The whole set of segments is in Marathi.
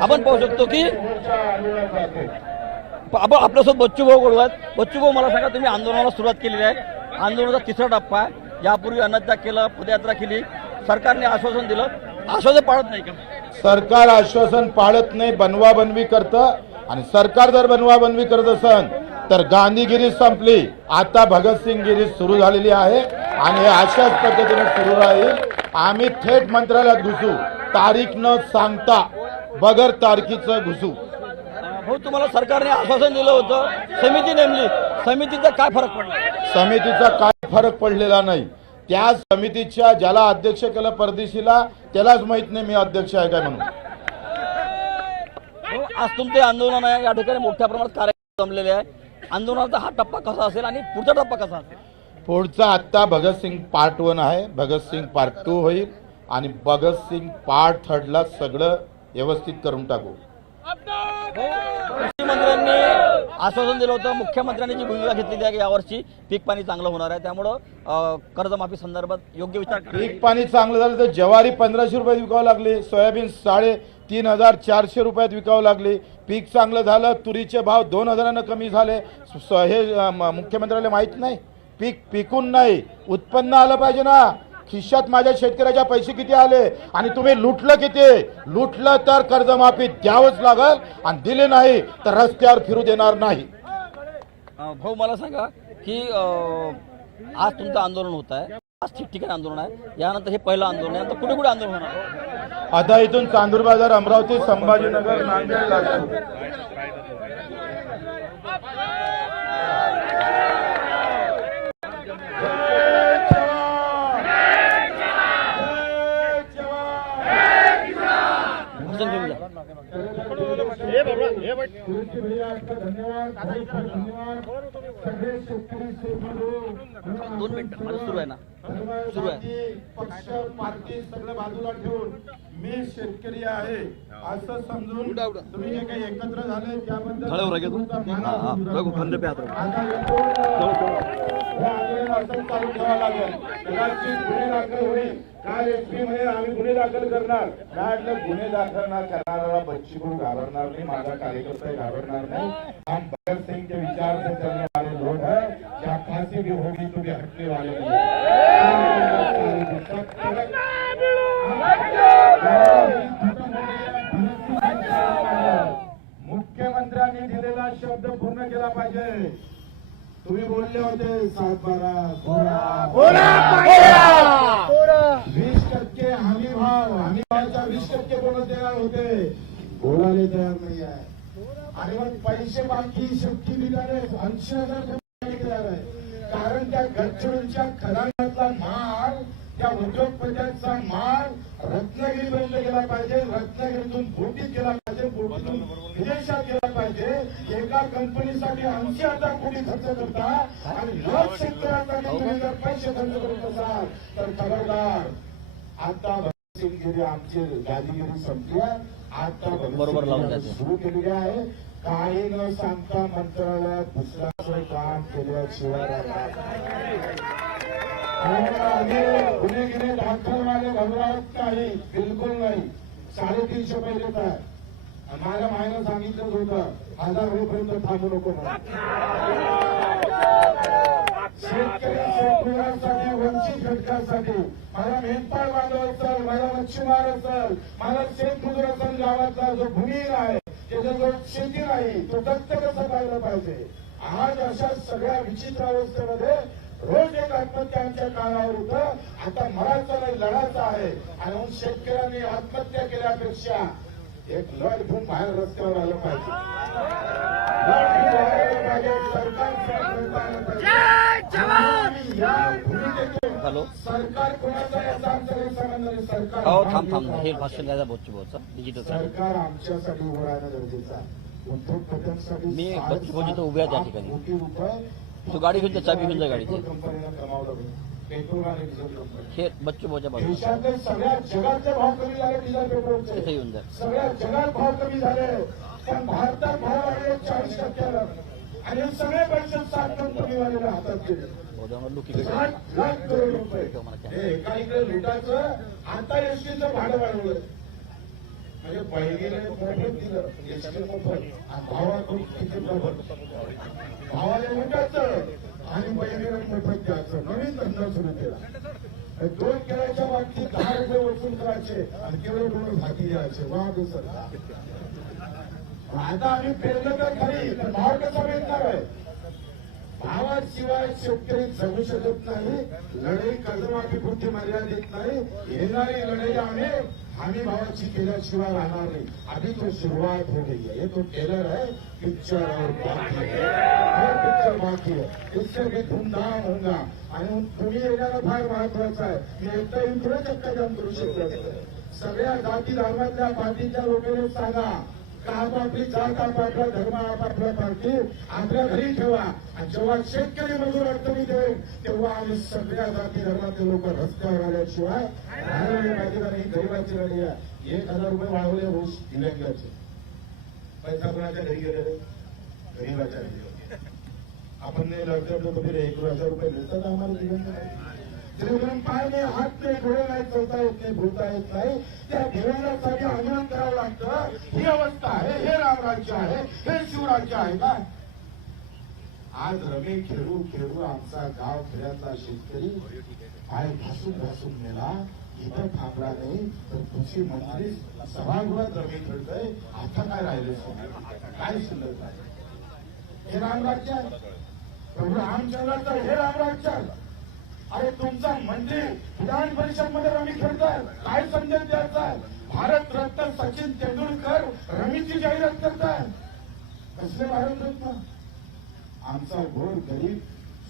आपण पाहू शकतो की आपण आपल्यासोबत बच्चूभाऊ बोलू आहेत. बच्चूभाऊ, मला सांगा, तुम्ही आंदोलनाला सुरुवात केलेली आहे. आंदोलनाचा तिसरा टप्पा आहे. यापूर्वी अन्नत्याग केला, पदयात्रा केली, सरकारने आश्वासन दिलं, आश्वासन पाळत नाही का? सरकार आश्वासन पाळत नाही, बनवाबनवी करतं. आणि सरकार जर बनवाबनवी करत असेल तर गांधीगिरी संपली, आता भगतसिंगगिरी सुरू झालेली आहे आणि हे अशाच पद्धतीने सुरू राहील. आम्ही थेट मंत्रालयात घुसू, तारीख न सांगता बगर तारखीचं घुसू. हो, तुम्हाला सरकारने आश्वासन दिलं होतं, समिती नेमली, समितीचा काय फरक पडला? समितीचा काय फरक पडलेला नाही. त्या समितीच्या ज्याला अध्यक्ष केलं परदेशीला त्यालाच माहित नाही मी अध्यक्ष आहे काय म्हणून. आज तुमचे आंदोलन आहे, या ठिकाणी मोठ्या प्रमाणात कार्यक्रम जमलेले आहे. आंदोलनाचा हा टप्पा कसा असेल आणि पुढचा टप्पा कसा असेल? पुढचा आत्ता भगतसिंग पार्ट 1 आहे, भगतसिंग पार्ट 2 होईल आणि भगतसिंग पार्ट 3 ला सगळं व्यवस्थित करून टाकू. मुख्यमंत्र्यांनी आश्वासन दिलं होतं, मुख्यमंत्र्यांनी जी भूमिका घेतलेली आहे यावर्षी पीक पाणी चांगलं होणार आहे, त्यामुळं कर्जमाफी संदर्भात योग्य विचार. पीक पाणी चांगलं झालं तर ज्वारी 1500 रुपयात विकावं लागली, सोयाबीन 3,400 रुपयात विकावं लागली. पीक चांगलं झालं, तुरीचे भाव 2,000 कमी झाले. हे मुख्यमंत्र्याला माहित नाही? पीक पिकून नाही, उत्पन्न आलं पाहिजे ना. खिशात माझ्या शेतकऱ्याच्या पैसे किती आले आणि तुम्ही लुटलं किती? लुटलं तर कर्जमाफी द्यावंच लागल आणि दिले नाही तर रस्त्यावर फिरू देणार नाही. भाऊ, मला सांगा की आज तुमचं आंदोलन होत आहे, आज ठिकठिकाणी आंदोलन आहे, यानंतर हे पहिलं आंदोलन आहे, आता कुठे कुठे आंदोलन होणार? आता इथून चांदूर बाजार, अमरावती, संभाजीनगर, नांदेड, लातूर. दोन मिनिटं, माझं सुरू आहे ना, सुरू आहे. पक्ष पार्टी सगळं बाजूला ठेवून मी शेतकरी आहे असं समजून तुम्ही जे काही एकत्र झाले त्याबद्दल चालू ठेवावं लागेल. कदाचित गुन्हे दाखल होईल. काल एसपी मध्ये आम्ही गुन्हे दाखल करणार, काय गुन्हे दाखल न करणारा बच्चू घाबरणार नाही, माझा कार्यकर्ता घाबरणार नाही. हम भगतसिंग के विचार से चलने वाले लोग हैं. जहाँ फांसी भी होगी तो भी हटने वाले नहीं. मुख्यमंत्र्यांनी दिलेला शब्द पूर्ण केला पाहिजे. तुम्ही बोलले होते 20% हमी भावाचा 20% बोनस देणार होते, बोलायला तयार नाही आहे. आणि मग पैसे बाकी शक्ती दिल्याने 80,000 तयार आहे. कारण त्या गडचिरोलीच्या खदानातला माल, त्या उद्योगपत्यांचा माल रत्नागिरीपर्यंत गेला पाहिजे, रत्नागिरीतून बोटीत गेला पाहिजे, बोटीतून विदेशात गेला पाहिजे. एका कंपनीसाठी 80,000 कोटी खर्च करता आणि लाख शेतकऱ्यांसाठी तुम्ही जर पैसे खर्च करत असाल तर खबरदार. आता भगतसिंगगिरी आमची गादीगिरी संपली आहे. आता बरोबर सुरू केलेली आहे. काही न सांगता मंत्रालयात दुसऱ्याचं काम केल्याशिवाय गुन्हेगिरी दाखलवाले घबरावत नाही, बिलकुल नाही. 350 रुपये देत आहे. माझ्या मायनं सांगितलंच होतं 1000 रुपयेपर्यंत थांबू नको म्हणून. शेतकरी शेतकऱ्यांसाठी, वंचित घटकांसाठी, मला मेंढपाळ बांधव असेल, मला मच्छीमार असेल, मला शेतमजूर असेल, गावातला जो भूमिहीन आहे, त्याच्याजवळ शेती नाही, तो दत्त कसं पाहिलं पाहिजे. आज अशा सगळ्या विचित्र अवस्थेमध्ये रोज एक आत्महत्या आमच्या कानावर होतं. आता मराठा नाही, लढायचं आहे. आणि म्हणून शेतकऱ्यांनी आत्महत्या केल्यापेक्षा एक लढ घेऊन बाहेर रस्त्यावर आलं पाहिजे. सरकार कोणाचं याचा आमचा काही संबंध नाही. सरकार हे भाषण द्यायचा बच्चूभाऊचा डिजिटल सरकार आमच्यासाठी उभं राहणं गरजेचं आहे. उद्योगपत्यांसाठी मी बच्चूभाऊजी तर उभे आहे त्या ठिकाणी. कोटी रुपये तू गाडी घेऊन चाबी घेऊन जा गाडीची. कंपनीनं कमावलं. पेट्रोल आणि डिझेल कंपनी हे बच्चूभाऊच्या बाजूला देशातले सगळ्या जगातले भाव कमी झाले डिझेल पेट्रोलचे. इथे येऊन जा. सगळ्या जगात भाव कमी झाले, पण भारतात भाव वाढले 40%. आणि हे सगळे पैसे 7 कंपनीवाल्याला हातात गेले. 60 लाख करोड रुपये. हे एका इकडे लुटायचं. आता एसटीचं भाडं वाढवलं. म्हणजे बहिणीला मोफत दिलं, एसटी मोफत, आणि भावाकडून किती मोफत, भावाला लुटायचं आणि बहिणीला मोफत द्यायचं, नवीन धंदा सुरू केला. 2 केळ्याच्या बाबतीत 10 रुपये वसूल करायचे आणि केवळ 2 हाती द्यायचे. वा सरकार, आता आम्ही पेरलं तर खरी, पण भाव कसा मिळणार आहे? भावाशिवाय शेतकरी जगू शकत नाही. लढाई कर्जमाफी पुरती मर्यादित नाही, येणारी लढाई आम्ही हमी भावाची केल्याशिवाय राहणार नाही. अभी तो सुरुवात हो गई है, ये तो टेलर है, पिक्चर और बाकी है, पिक्चर बाकी है, इससे भी धूमधाम होगा. आणि तुम्ही येण्याला फार महत्वाचं आहे. मी एकदा येऊन थोडं चक्का जाम करू शकलो असतं. सगळ्या जाती धर्मातल्या पार्टीच्या लोकांनी सांगा का आपापली जात, आपापला धर्म, आपापला पार्टी आपल्या घरी ठेवा, आणि जेव्हा शेतकरी मजूर अडचणीत येईल तेव्हा आम्ही सगळ्या जाती धर्माचे लोक रस्त्यावर आल्याशिवाय राहिलेली पाहिजे. आणि गरीबाची लढाई आहे. 1000 रुपये वाढवले रोज दिव्यांगाचे, पैसा कोणाच्या घरी गेले? गरीबाच्या घरी. आपण नाही लढतो तर फिर 1000 रुपये मिळतात आम्हाला दिव्यांगाला. म्हणून पाय नाही, हात नाही, डोळे नाही, चलता येत नाही, बोलता येत नाही. त्या दिव्यांगासाठी आंदोलन करावं लागतं. ही अवस्था आहे. हे रामराज्य आहे, हे शिवराज्य आहे का? आज रमे खेळू खेळू आमचा गाव खेड्याचा शेतकरी पाय घासून घासून मेला. इथं थांबला नाही तर कृषी मंत्री सभागृहात रमे खेळतोय. आता काय राहिले? काय शिल्लक आहे? हे रामराज्य आहे. प्रभू रामचंद्राचं हे रामराज्य आहे. अरे तुमचा मंत्री विधान परिषद मध्ये रमी खेळताय, काय संदेश द्यायचा? भारत रत्न सचिन तेंडुलकर रमीची जाहिरात करताय. कसले भारत रत्न? आमचा गोर गरीब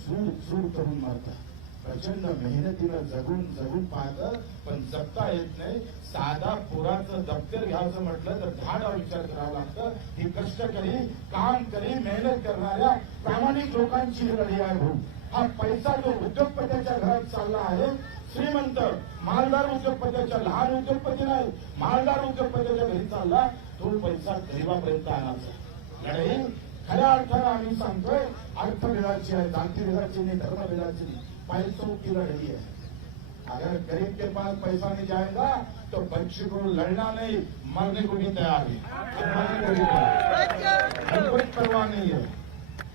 सूर सूर करून मारतात. प्रचंड मेहनतीनं जगून जगून पाहतं, पण जगता येत नाही. साधा पुराचं दप्तर घ्यायचं म्हटलं तर धाडा विचार करावा लागतं. ही कष्टकरी, काम करी, मेहनत करणाऱ्या प्रामाणिक लोकांची लढाई आहे. भाऊ, हा पैसा जो उद्योगपत्याच्या घरात चालला आहे, श्रीमंत मालदार उद्योगपत्याच्या, लहान उद्योगपती नाही, मालदार उद्योगपत्याच्या घरी चालला, तो पैसा गरीबापर्यंत आणायचा. लढाई खऱ्या अर्थानं आम्ही सांगतोय अर्थभेदाची आहे, जातीभेदाची नाही, धर्मभेदाची नाही, पैसों की लड़ाई है. अगर गरीब के पास पैसा नहीं जाएगा तो बच्चे को लड़ना नहीं, मरने को भी तैयार है. मरने को भी तैयार, कोई परवाह नहीं है.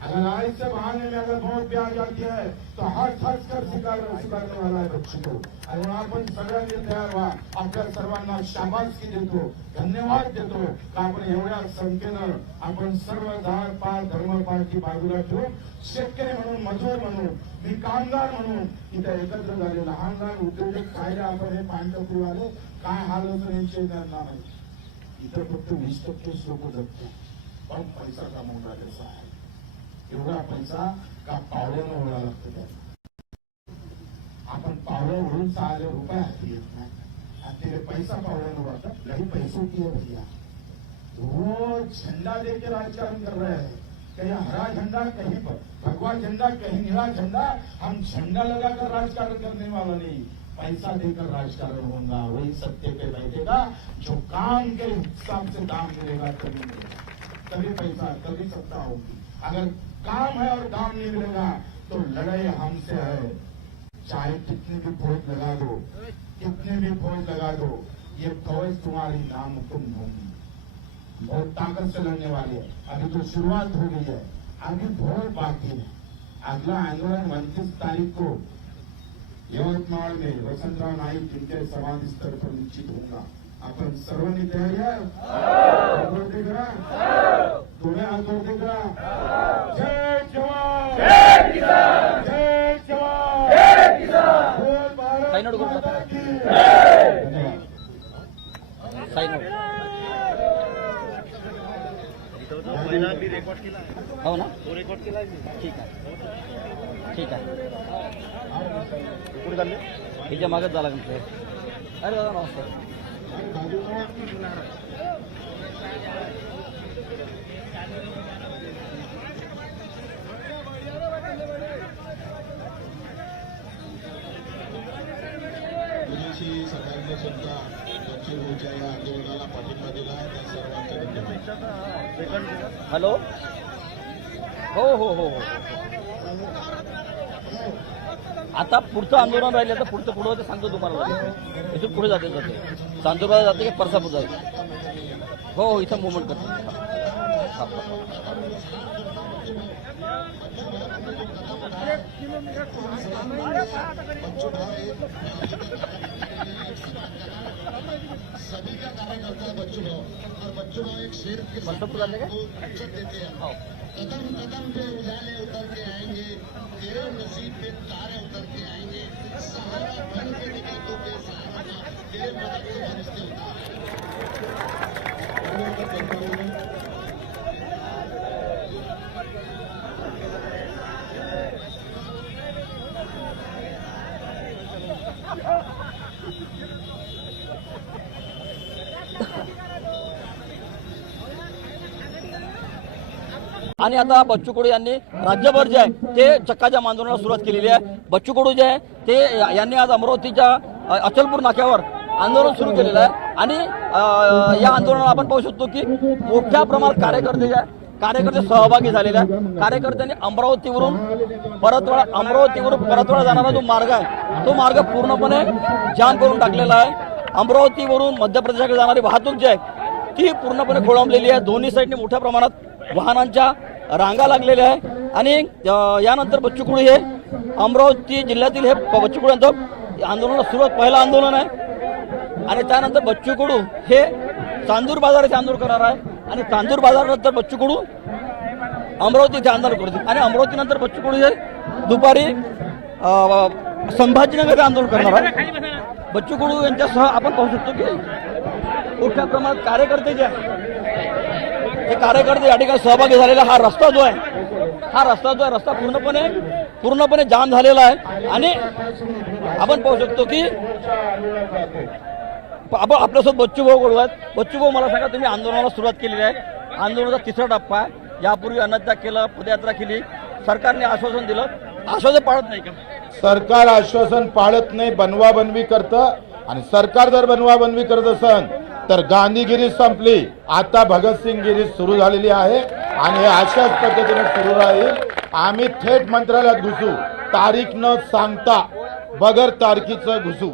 अगर आज से बहाने में अगर मौत भी आ जाती है तो हंस हंस कर स्वीकारने वाला है बच्चे को. आणि आपण सगळ्यांनी तयार व्हा. आपल्या सर्वांना शाबासकी देतो, धन्यवाद देतो का आपण एवढ्या संख्येनं आपण सर्व जात पात धर्म पार्टी बाजूला ठेवून शेतकरी म्हणून, मजूर म्हणून, मी कामगार म्हणून इथे एकत्र झाले. लहान लहान उद्योजक कायदा आपण हे पाणटपरीवाले काय हाल होतं यांचे त्यांना नाही. इथं फक्त 20% लोक जगतो, पण पैसा कमवून राहिलेला आहे. एवढा पैसा का पावड्यानं ओढा लागतो त्याला. आपण पावड्या ओढून 6,000 रुपये हाती येत नाही, आणि ते पैसा पावड्यानं ओढतात. नहीं पैसों की है भैया. वो झंडा देके राजकारण कर रहे हैं. कहीं हरा झंडा, कहीं भगवा झंडा, कहीं नीला झंडा. हम झंडा लगाकर राजकारण करने वाला नहीं, पैसा देकर राजकारण होगा. वही सत्य पे बैठेगा जो काम के हिसाब से दाम मिलेगा, तभी पैसा, तभी सत्ता होगी. अगर काम है और दाम नहीं मिलेगा तो लड़ाई हमसे है. चाहे कितने भी फौज लगा दो, कितने भी फौज लगा दो, ये फौज तुम्हारी नामुमकिन होगी. बहुत ताकत से लड़ने वाली है. अभी तो शुरुआत हो गई है, अभी बहुत बाकी है. अगला आंदोलन 29 तारीख को यवतमाळ में वसंतराव नाईक जिनके समाधि स्थल पर निश्चित होगा. आपण सर्वांनी तयारी आहे करा, तुम्ही आंदोलन करा. जय जवान, जय किसान, जय जवान, जय किसान. बोल भारत माता की जय. हो ना, तो रेकॉर्ड केला. ठीक आहे, ठीक आहे. कुठे चालले? हिच्या मागच झाला तुमचं. अरे दादा नमस्कार. सरकारने सुद्धा दक्षिणच्या या आंदोलनाला पाठिंबा दिला आहे. त्या सर्वांच्या हॅलो. हो हो हो हो आता पुढचं आंदोलन राहिलं तर पुढचं पुढं ते सांगतो तुम्हाला. इथून पुढे जाते चांदूरबाजार जाते की परसापूर जाते. हो इथं मुवमेंट करतो. परसापूर जाते का? हो. आणि आता बच्चू कडू यांनी राज्यभर जे आहे ते चक्काजाम आंदोलनाला सुरुवात केलेली आहे. बच्चू कडू जे आहे ते यांनी आज अमरावतीच्या अचलपूर नाक्यावर आंदोलन सुरू केलेलं आहे. आणि या आंदोलनाला आपण पाहू शकतो की मोठ्या प्रमाणात कार्यकर्ते सहभागी झालेले आहे. कार्यकर्त्यांनी अमरावतीवरून परतवाडा जाणारा जो मार्ग आहे तो मार्ग पूर्णपणे जाम करून टाकलेला आहे. अमरावतीवरून मध्य प्रदेशाकडे जाणारी वाहतूक जी आहे ती पूर्णपणे खोळंबलेली आहे. दोन्ही साईडने मोठ्या प्रमाणात वाहनांच्या रांगा लागलेल्या आहे. आणि यानंतर बच्चू कडू हे अमरावती जिल्ह्यातील हे बच्चू कडू यांचं आंदोलनाला सुरुवात पहिलं आंदोलन आहे. आणि त्यानंतर बच्चू कडू हे चांदूर बाजार येथे आंदोलन करणार आहे. आणि चांदूर बाजारानंतर बच्चू कडू अमरावती येथे आंदोलन करतील. आणि अमरावतीनंतर बच्चू कडू हे दुपारी संभाजीनगर येथे आंदोलन करणार आहे. बच्चू कडू यांच्यासह आपण पाहू शकतो की मोठ्या प्रमाणात कार्यकर्ते जे आहे हे कार्यकर्ते या ठिकाणी सहभागी झालेला हा रस्ता जो आहे रस्ता पूर्णपणे जाम झालेला आहे. आणि आपण पाहू शकतो की आपल्यासोबत बच्चू भाऊ कडू आहेत. बच्चू भाऊ, मला सांगा, तुम्ही आंदोलनाला सुरुवात केलेली आहे. आंदोलनाचा तिसरा टप्पा आहे. यापूर्वी अन्नत्याग केलं, पदयात्रा केली, सरकारने आश्वासन दिलं, आश्वासन पाळत नाही का? सरकार आश्वासन पाळत नाही, बनवाबनवी करतं. आणि सरकार जर बनवाबनवी करत असेल तर गांधीगिरी संपली, आता भगतसिंगगिरी सुरू झालेली आहे. आणि हे अशाच पद्धतीने सुरू राहील. आम्ही थेट मंत्रालयात घुसू, तारीख न सांगता बगर तारखीचं घुसू.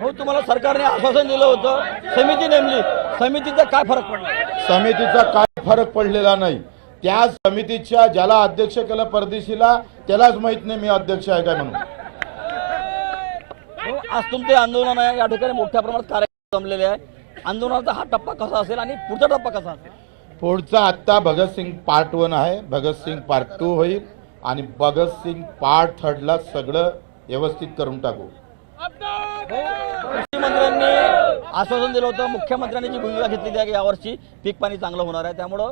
हो, तुम्हाला सरकारने आश्वासन दिलं होतं, समिती नेमली, समितीचा काय फरक पडला? समितीचा काय फरक पडलेला नाही. त्या समितीच्या ज्याला अध्यक्ष केलं परदेशीला त्यालाच माहित नाही मी अध्यक्ष आहे काय म्हणून. हो, आज तुमचे आंदोलन आहे, या ठिकाणी मोठ्या प्रमाणात कार्यक्रम जमलेले आहे. आंदोलनाचा हा टप्पा कसा असेल आणि पुढचा टप्पा कसा असेल? पुढचा आत्ता भगतसिंग पार्ट 1 आहे, भगतसिंग पार्ट 2 होईल. आणि भगतसिंग पार्ट 3ला सगळं व्यवस्थित करून टाकू. कृषी मंत्र्यांनी आश्वासन दिलं होतं, मुख्यमंत्र्यांनी जी भूमिका घेतलेली आहे यावर्षी पीक पाणी चांगलं होणार आहे, त्यामुळं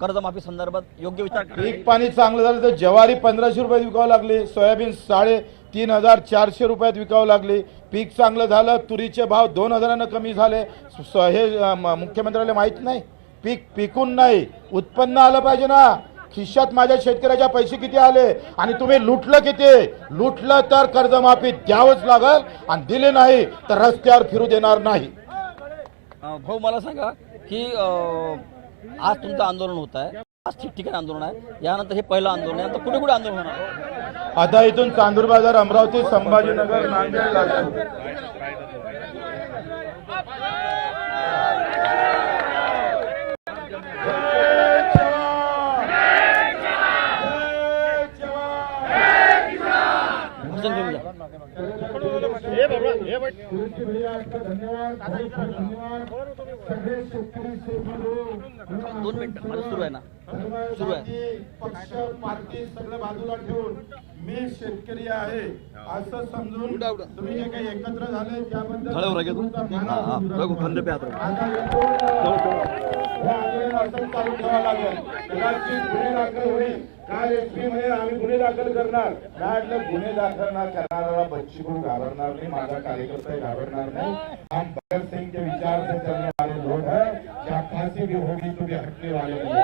कर्जमाफी संदर्भात योग्य विचार. पीक पाणी चांगलं झालं तर ज्वारी 1500 रुपयात विकावं लागली, सोयाबीन 3,400 रुपयात विकावं लागली. पीक चांगलं झालं, तुरीचे भाव 2,000 कमी झाले. हे मुख्यमंत्र्याला माहित नाही? पीक पिकून नाही, उत्पन्न आलं पाहिजे ना. खिशात माझ्या शेतकऱ्याच्या पैसे किती आले आणि तुम्ही लुटलं किती? लुटलं तर कर्जमाफी द्यावंच लागल आणि दिले नाही तर रस्त्यावर फिरू देणार नाही. भाऊ, मला सांगा की आज तुमचं आंदोलन होत आहे, आज ठिकठिकाणी आंदोलन आहे, यानंतर हे पहिलं आंदोलन आहे, आता कुठे कुठे आंदोलन होणार? आता इथून चांदूर बाजार, अमरावती, संभाजीनगर, नांदेड, लातूर. दोन मिनिटं, माझं सुरू आहे ना, सुरू आहे. पक्ष पार्टी सगळं बाजूला ठेवून मी शेतकरी आहे असं समजून तुम्ही जे काही एकत्र झाले त्याबद्दल चालू ठेवावं लागेल. कदाचित गुन्हे दाखल होईल. काल एसपी म्हणे आम्ही गुन्हे दाखल करणार. काय गुन्हे दाखल न करणारा बच्चू कडू घाबरणार नाही, माझा कार्यकर्ता घाबरणार नाही. हम भगत सिंह के विचार से चलने वाले लोग हैं. क्या फांसी भी होगी तो भी हटने वाले नहीं.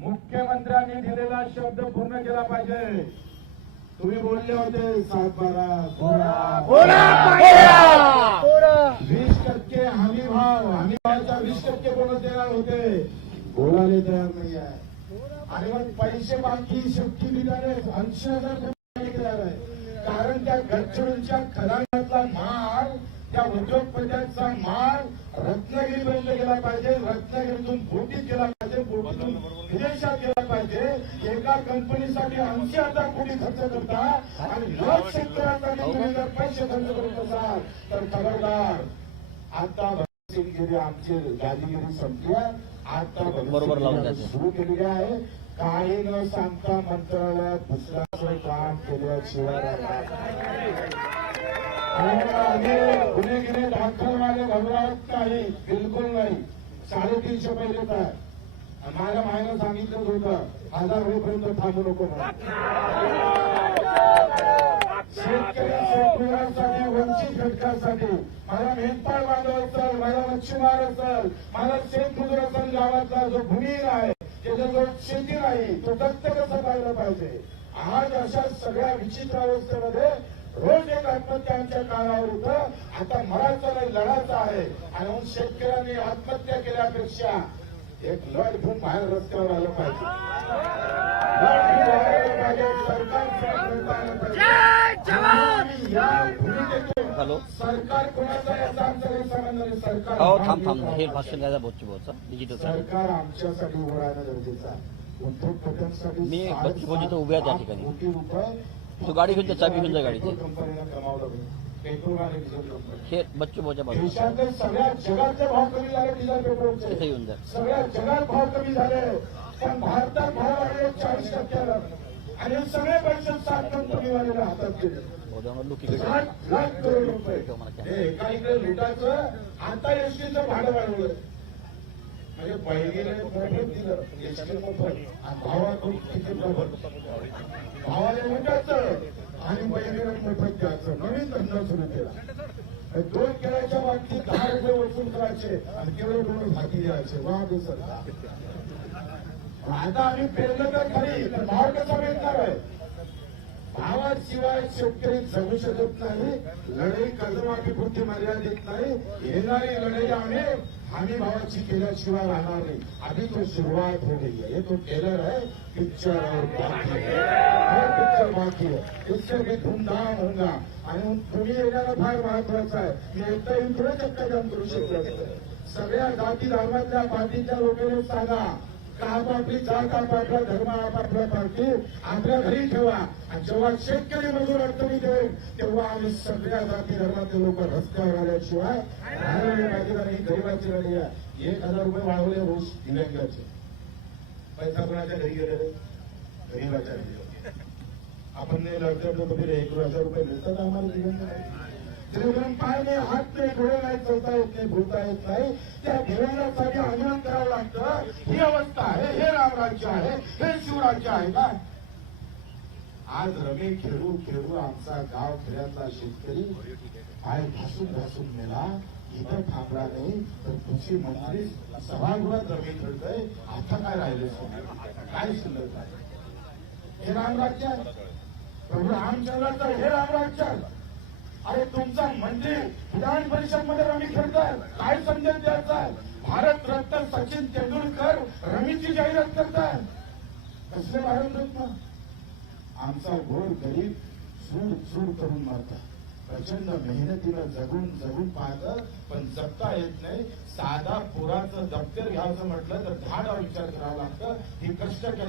मुख्यमंत्र्यांनी दिलेला शब्द पूर्ण केला पाहिजे. तुम्ही बोलले होते 20% हमी भावाचा 20% बोनस देणार तयार होते, बोलायला तयार नाही आहे. आणि मग पैसे बाकी शक्ती दिल्याने 80,000 तयार आहे. कारण त्या गडचिरोलीच्या खदानातला माल, त्या उद्योगपत्यांचा माल रत्नागिरीपर्यंत गेला पाहिजे, रत्नागिरीतून बोटीत गेला पाहिजे, बोटीतून विदेशात गेला पाहिजे. एका कंपनीसाठी 80,000 कोटी खर्च करता आणि लोक शेतकऱ्यांसाठी तुम्ही जर पैसे खर्च करत असाल तर खबरदार. आता भगतसिंगगिरी आमची गादीगिरी संपली आहे. आता बरोबर लावून द्या. सुरू केलेली आहे. काही न सांगता मंत्रालयात दुसऱ्याचं काम केल्याशिवाय गुन्हेगिरी दाखल घबरावत नाही, बिलकुल नाही. 350 पहिलेच आहे. माझ्या मायनं सांगितलंच होतं 1000 रुपयेपर्यंत थांबू नको म्हणून. शेतकरी शेतकऱ्यांसाठी, वंचित घटकासाठी, मला मेंढपाळ बांधव असेल, मला मच्छीमार असेल, मला शेतमजूर असेल, गावातला जो भूमिहीन आहे त्याच्याजवळ शेती नाही, तो दत्त कसं पाहिलं पाहिजे. आज अशा सगळ्या विचित्र अवस्थेमध्ये रोज एक आत्महत्या आमच्या काळावर होतं. आता मराठा नाही, लढायचा आहे. आणि म्हणून शेतकऱ्यांनी आत्महत्या केल्यापेक्षा एक लढ घेऊन बाहेर रस्त्यावर आलं पाहिजे. लढ घेऊन बाहेर आलं पाहिजे. हॅलो. सरकार कोणाचा याचा आमचा काही संबंध नाही. सरकार हो, थांब हे भाषण द्यायचा बोलची बोलचा डिजिटल. सरकार आमच्यासाठी उभं राहणं गरजेचं आहे. उद्योगपत्यांसाठी मी बच्चू भाऊजी तर उभे आहेत त्या ठिकाणी. कोटी रुपये तो गाडी घेऊन जा, चाबी घेऊन जा गाडीची. कंपनीनं कमावलं. पेट्रोल आणि डिझेल कंपनी हे बच्चू भाऊच्या बाजूला देशातले सगळ्या जगातले भाव कमी झाले डिझेल पेट्रोलचे. तिथे येऊन जा. सगळ्या जगात भाव कमी झाले, पण भारतात भाव वाढले 40%. आणि हे सगळे पैसे 7 कंपनीवाल्याला हातात गेले. लोकी 60 लाख करोड रुपये. हे एका इकडे लुटायचं. आता एसटीचं भाडं वाढवलं. म्हणजे पहिलीने मोफत दिलं, एसटी मोफत. आणि भावाकडून किती मोफत. भावाने लुटायचं आणि पहिलीने मोफत द्यायचं. नवीन धंदा सुरू केला. 2 केळ्याच्या बाबतीत 10 रुपये वसूल करायचे आणि केवळ 2 हाती द्यायचे. वा सरकार. आता आम्ही पेरलं तर खरी, तर भाव कसा मिळणार आहे. भावाशिवाय शेतकरी जगू शकत नाही. लढाई कर्जमाफीपुरती मर्यादित नाही. येणारी लढाई आम्ही हमी भावाची केल्याशिवाय राहणार नाही. अभी तो सुरुवात हो गई है. ये तो टेलर है, पिक्चर और बाकी है. पिक्चर बाकी है. इससे भी धूमधाम होगा. आणि तुम्ही येण्याला फार महत्वाचं आहे. मी एकदा येऊन थोडं चक्का जाम करू शकतो. सगळ्या जाती धर्मातल्या पार्टीच्या लोकांनी सांगा का आपापली जात, आपापला धर्म, आपापला पार्टी आपल्या घरी ठेवा. आणि जेव्हा शेतकरी मजूर अडचणीत येईल तेव्हा आम्ही सगळ्या जाती धर्माचे लोक रस्त्यावर आल्याशिवाय राहिलेली पाहिजे. आणि ही गरिबाची लढाई आहे. 1000 रुपये वाढवले रोज दिव्यांगाचे. पैसा कोणाच्या घरी गेले, गरीबाच्या घरी. आपण नाही लढतो कधी 1,000 रुपये मिळतात आम्हाला दिव्यांगाला. जेवण पाय नाही, हात नाही, डोळे नाही, चलता येत नाही, बोलता येत नाही. त्या दिव्यांगासाठी आंदोलन करावं लागतं. ही अवस्था आहे. हे रामराज्य आहे, हे शिवराज्य आहे का. आज रमे खेळू खेळू आमचा गाव खेड्यातला शेतकरी पाय घासून घासून मेला. इथं थांबला नाही तर कृषी मंत्री सभागृहात रमे खेळतोय. आता काय राहिले, काय शिल्लक आहे. हे रामराज्य आहे. प्रभू रामचंद्राचं हे रामराज्य आहे. अरे तुमचा मंत्री विधान परिषद मध्ये रमी खेळताय, काय संदेश द्यायचा. भारत रत्न सचिन तेंडुलकर रमीची जाहिरात करताय. कसले भारत रत्न. आमचा गोर गरीब सूड सूड करून मारतात. प्रचंड मेहनतीनं जगून जगून पाहतं पण जगता येत नाही. साधा पुराचं दप्तर घ्यायचं म्हटलं तर 10 विचार करावा लागतं. ही कष्टकरी